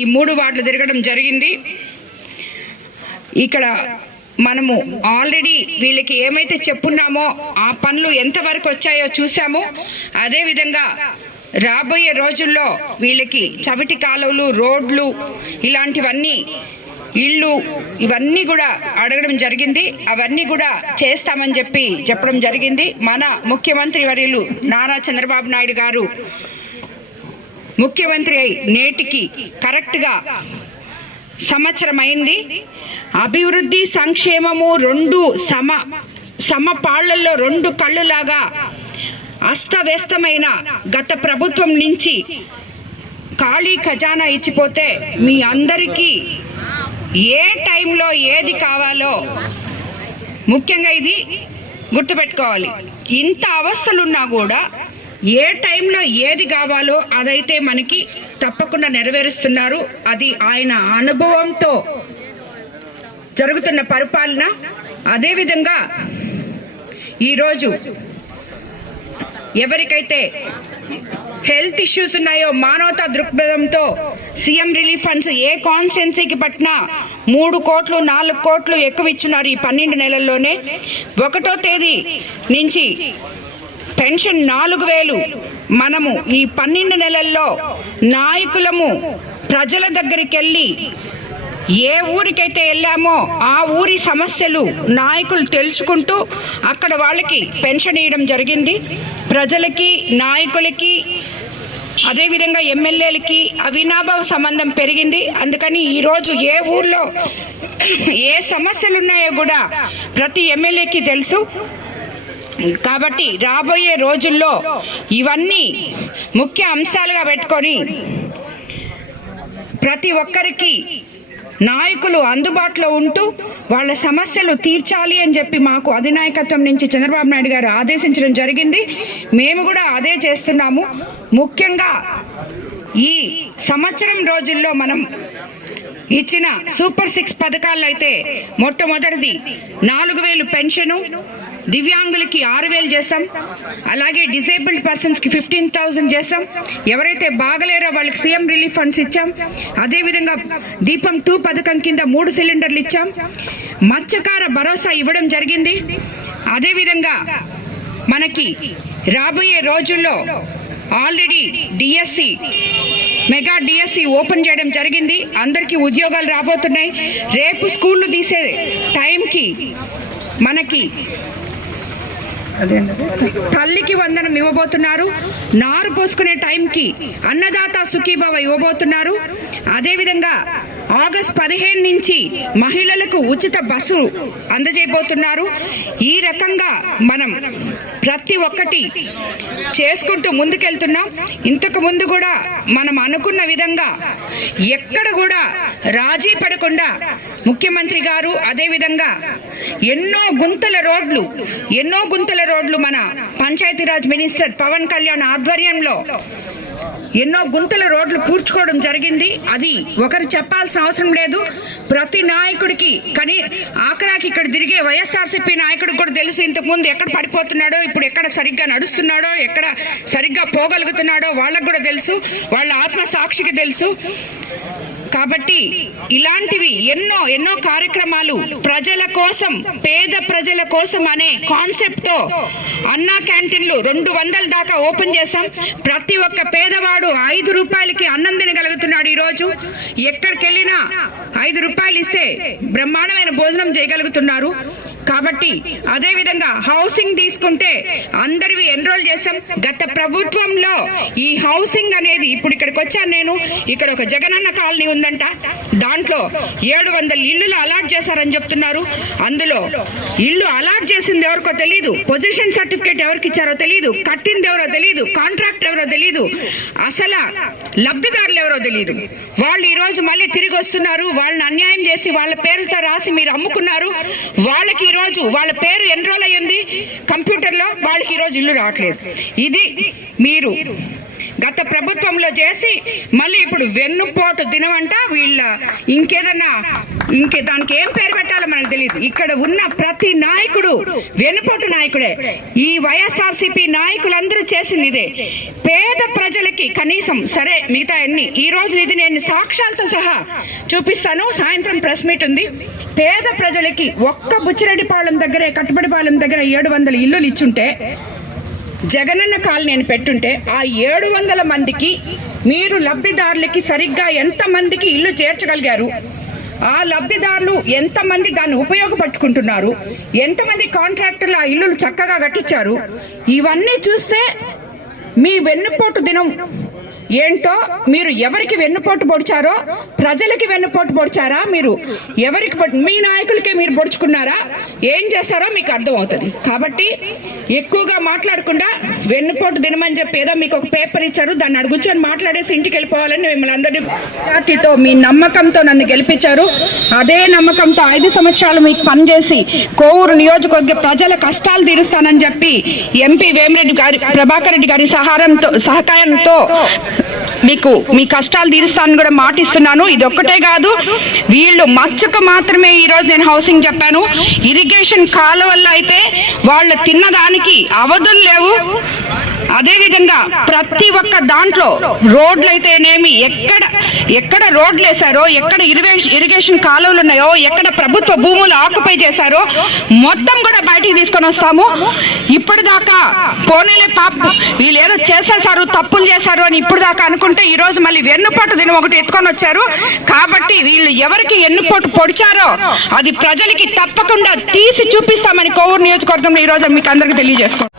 ఈ 3 వార్డులు తిరగడం జరిగింది. ఇక్కడ మనము ఆల్రెడీ వీళ్ళకి ఏమైతే చెప్పున్నామో ఆ పనులు ఎంతవరకు వచ్చాయో చూసాము. అదేవిధంగా రాబోయే రోజుల్లో వీళ్ళకి చవిటి కాలువలు, రోడ్లు, ఇలాంటివన్నీ, ఇళ్ళు, ఇవన్నీ కూడా అడగడం జరిగింది. అవన్నీ కూడా చేస్తామని చెప్పడం జరిగింది. మన ముఖ్యమంత్రి వర్యులు నారా చంద్రబాబు నాయుడు గారు ముఖ్యమంత్రి అయి నేటికి కరెక్ట్గా సంవత్సరం అయింది. అభివృద్ధి, సంక్షేమము రెండు సమపాళ్లలో 2 కళ్ళులాగా అస్తవ్యస్తమైన గత ప్రభుత్వం నుంచి ఖాళీ ఖజానా ఇచ్చిపోతే మీ అందరికీ ఏ టైంలో ఏది కావాలో ముఖ్యంగా ఇది గుర్తుపెట్టుకోవాలి. ఇంత అవస్థలున్నా కూడా ఏ టైంలో ఏది కావాలో అదైతే మనకి తప్పకుండా నెరవేరుస్తున్నారు. అది ఆయన అనుభవంతో జరుగుతున్న పరిపాలన. అదేవిధంగా ఈరోజు ఎవరికైతే హెల్త్ ఇష్యూస్ ఉన్నాయో మానవతా దృక్పథంతో సీఎం రిలీఫ్ ఫండ్స్ ఏ కాన్స్టిట్యున్సీకి పట్టినా 3 కోట్లు 4 కోట్లు ఎక్కువ ఇచ్చున్నారు. ఈ 12 నెలల్లోనే 1వ తేదీ నుంచి పెన్షన్ 4000. మనము ఈ 12 నెలల్లో నాయకులము ప్రజల దగ్గరికి వెళ్ళి ఏ ఊరికైతే వెళ్ళామో ఆ ఊరి సమస్యలు నాయకులు తెలుసుకుంటూ అక్కడ వాళ్ళకి పెన్షన్ ఇవ్వడం జరిగింది. ప్రజలకి, నాయకులకి, అదేవిధంగా ఎమ్మెల్యేలకి అవినాభావ సంబంధం పెరిగింది. అందుకని ఈరోజు ఏ ఊర్లో ఏ సమస్యలు ఉన్నాయో కూడా ప్రతి ఎమ్మెల్యేకి తెలుసు. కాబట్టి రాబోయే రోజుల్లో ఇవన్నీ ముఖ్య అంశాలుగా పెట్టుకొని ప్రతి ఒక్కరికి నాయకులు అందుబాటులో ఉంటూ వాళ్ళ సమస్యలు తీర్చాలి అని చెప్పి మాకు అధినాయకత్వం నుంచి చంద్రబాబు నాయుడు గారు ఆదేశించడం జరిగింది. మేము కూడా అదే చేస్తున్నాము. ముఖ్యంగా ఈ సంవత్సరం రోజుల్లో మనం ఇచ్చిన సూపర్ 6 పథకాల్లో అయితే మొట్టమొదటిది 4000 పెన్షను, దివ్యాంగులకి 6000 చేస్తాం. అలాగే డిసేబుల్డ్ పర్సన్స్కి 15,000 చేస్తాం. ఎవరైతే బాగలేరో వాళ్ళకి సీఎం రిలీఫ్ ఫండ్స్ ఇచ్చాం. అదేవిధంగా దీపం 2 పథకం కింద 3 సిలిండర్లు ఇచ్చాం. మత్స్యకార భరోసా ఇవ్వడం జరిగింది. అదేవిధంగా మనకి రాబోయే రోజుల్లో already DSC, mega DSC open చేయడం జరిగింది. అందరికీ ఉద్యోగాలు రాబోతున్నాయి. రేపు స్కూళ్ళు తీసే టైంకి మనకి తల్లికి వందనం ఇవ్వబోతున్నారు. నారు పోసుకునే టైంకి అన్నదాత సుఖీభవ ఇవ్వబోతున్నారు. అదేవిధంగా ఆగస్టు 15 నుంచి మహిళలకు ఉచిత బస్సు అందజేయబోతున్నారు. ఈ రకంగా మనం ప్రతి ఒక్కటి చేసుకుంటూ ముందుకెళ్తున్నాం. ఇంతకు ముందు కూడా మనం అనుకున్న విధంగా ఎక్కడ కూడా రాజీ పడకుండా ముఖ్యమంత్రి గారు అదేవిధంగా ఎన్నో గుంతల రోడ్లు మన పంచాయతీరాజ్ మినిస్టర్ పవన్ కళ్యాణ్ ఆధ్వర్యంలో ఎన్నో గుంతల రోడ్లు పూడ్చుకోవడం జరిగింది. అది ఒకరు చెప్పాల్సిన అవసరం లేదు. ప్రతి నాయకుడికి ఆఖరాకి ఇక్కడ తిరిగే వైఎస్ఆర్సీపీ నాయకుడికి కూడా తెలుసు ఇంతకుముందు ఎక్కడ పడిపోతున్నాడో, ఇప్పుడు ఎక్కడ సరిగ్గా నడుస్తున్నాడో, ఎక్కడ సరిగ్గా పోగలుగుతున్నాడో వాళ్ళకు కూడా తెలుసు. వాళ్ళ ఆత్మసాక్షికి తెలుసు. కాబట్టి ఇలాంటివి ఎన్నో కార్యక్రమాలు ప్రజల కోసం, పేద ప్రజల కోసం అనే కాన్సెప్ట్తో అన్నా క్యాంటీన్లు 200 దాకా ఓపెన్ చేశాం. ప్రతి ఒక్క పేదవాడు 5 రూపాయలకి అన్నం తినగలుగుతున్నాడు. ఈరోజు ఎక్కడికి వెళ్ళినా 5 రూపాయలు ఇస్తే బ్రహ్మాండమైన భోజనం చేయగలుగుతున్నారు. కాబట్టి అదేవిధంగా హౌసింగ్ తీసుకుంటే అందరివి ఎన్రోల్ చేసాం. గత ప్రభుత్వంలో ఈ హౌసింగ్ అనేది, ఇప్పుడు ఇక్కడికి వచ్చాను నేను, ఇక్కడ ఒక జగనన్న కాలనీ ఉందంట. దాంట్లో 700 ఇళ్ళు అలాట్ చేశారని చెప్తున్నారు. అందులో ఇల్లు అలాట్ చేసింది ఎవరికో తెలియదు, పొజిషన్ సర్టిఫికేట్ ఎవరికి ఇచ్చారో తెలియదు, కట్టింది ఎవరో తెలియదు, కాంట్రాక్ట్ ఎవరో తెలియదు, అసలు లబ్ధిదారులు ఎవరో తెలియదు. వాళ్ళు ఈరోజు మళ్ళీ తిరిగి వస్తున్నారు. వాళ్ళని అన్యాయం చేసి వాళ్ళ పేర్లతో రాసి మీరు అమ్ముకున్నారు. వాళ్ళకి ఈరోజు వాళ్ళ పేరు ఎన్రోల్ అయ్యింది కంప్యూటర్లో, వాళ్ళకి ఈరోజు ఇల్లు రావట్లేదు. ఇది మీరు గత ప్రభుత్వంలో చేసి మళ్ళీ ఇప్పుడు వెన్నుపోటు దినం అంట వీళ్ళ ఇంకే దానికి ఏం పేరు పెట్టాలో మనకు తెలియదు. ఇక్కడ ఉన్న ప్రతి నాయకుడు వెన్నుపోటు నాయకుడే. ఈ వైఎస్ఆర్సీపీ నాయకులందరూ చేసింది ఇదే. పేద ప్రజలకి కనీసం సరే మిగతా అన్ని ఈ రోజు ఇది నేను సాక్ష్యాలతో సహా చూపిస్తాను. సాయంత్రం ప్రెస్ మీట్ ఉంది. పేద ప్రజలకి ఒక్క బుచ్చిరెడ్డిపాలెం దగ్గరే కట్టుబడిపాలెం దగ్గర 700 ఇల్లులు ఇచ్చుంటే, జగనన్న కాలనీ అని పెట్టుంటే ఆ 700 మందికి మీరు లబ్ధిదారులకి సరిగ్గా ఎంతమందికి ఇల్లు చేర్చగలిగారు, ఆ లబ్ధిదారులు ఎంతమంది దాన్ని ఉపయోగపట్టుకుంటున్నారు, ఎంతమంది కాంట్రాక్టర్లు ఆ ఇల్లులు చక్కగా కట్టించారు, ఇవన్నీ చూస్తే మీ వెన్నుపోటు దినం ఏంటో, మీరు ఎవరికి వెన్నుపోటు పొడిచారో, ప్రజలకి వెన్నుపోటు పొడిచారా, మీరు ఎవరికి మీ నాయకులకే మీరు పొడుచుకున్నారా, ఏం చేస్తారో మీకు అర్థమవుతుంది. కాబట్టి ఎక్కువగా మాట్లాడకుండా వెన్నుపోటు దినమని చెప్పి ఏదో మీకు ఒక పేపర్ ఇచ్చారు, దాన్ని అడుగుచొని మాట్లాడేసి ఇంటికి వెళ్ళిపోవాలని మిమ్మల్ని అందరినీ పార్టీతో మీ నమ్మకంతో నన్ను గెలిపించారు. అదే నమ్మకంతో 5 సంవత్సరాలు మీకు పనిచేసి కోవూరు నియోజకవర్గ ప్రజల కష్టాలు తీరుస్తానని చెప్పి ఎంపీ వేమిరెడ్డి గారి ప్రభాకర్ రెడ్డి గారి సహకారంతో మీకు మీ కష్టాలు తీరుస్తానని కూడా మాటిస్తున్నాను. ఇది ఒక్కటే కాదు, వీళ్ళు మచ్చకు మాత్రమే ఈరోజు నేను హౌసింగ్ చెప్పాను. ఇరిగేషన్ కాలువల్ల అయితే వాళ్ళు తిన్నదానికి అవధులు లేవు. అదేవిధంగా ప్రతి ఒక్క దాంట్లో రోడ్లు అయితేనేమి, ఎక్కడ రోడ్లు వేశారో, ఎక్కడ ఇరిగేషన్ కాలువలు ఉన్నాయో, ఎక్కడ ప్రభుత్వ భూములు ఆక్యుపై చేశారో మొత్తం కూడా బయటికి తీసుకొని వస్తాము. ఇప్పటిదాకా పోనీలే పాప వీళ్ళు ఏదో చేసేసారు, తప్పులు చేశారు అని ఇప్పుడు దాకా అనుకుంటే ఈ రోజు మళ్ళీ వెన్నుపోటు దినం ఒకటి ఎత్తుకొని వచ్చారు. కాబట్టి వీళ్ళు ఎవరికి వెన్నుపోటు పొడిచారో అది ప్రజలకి తప్పకుండా తీసి చూపిస్తామని కోవూరు నియోజకవర్గంలో ఈ రోజు మీకు అందరికీ తెలియజేసుకోండి.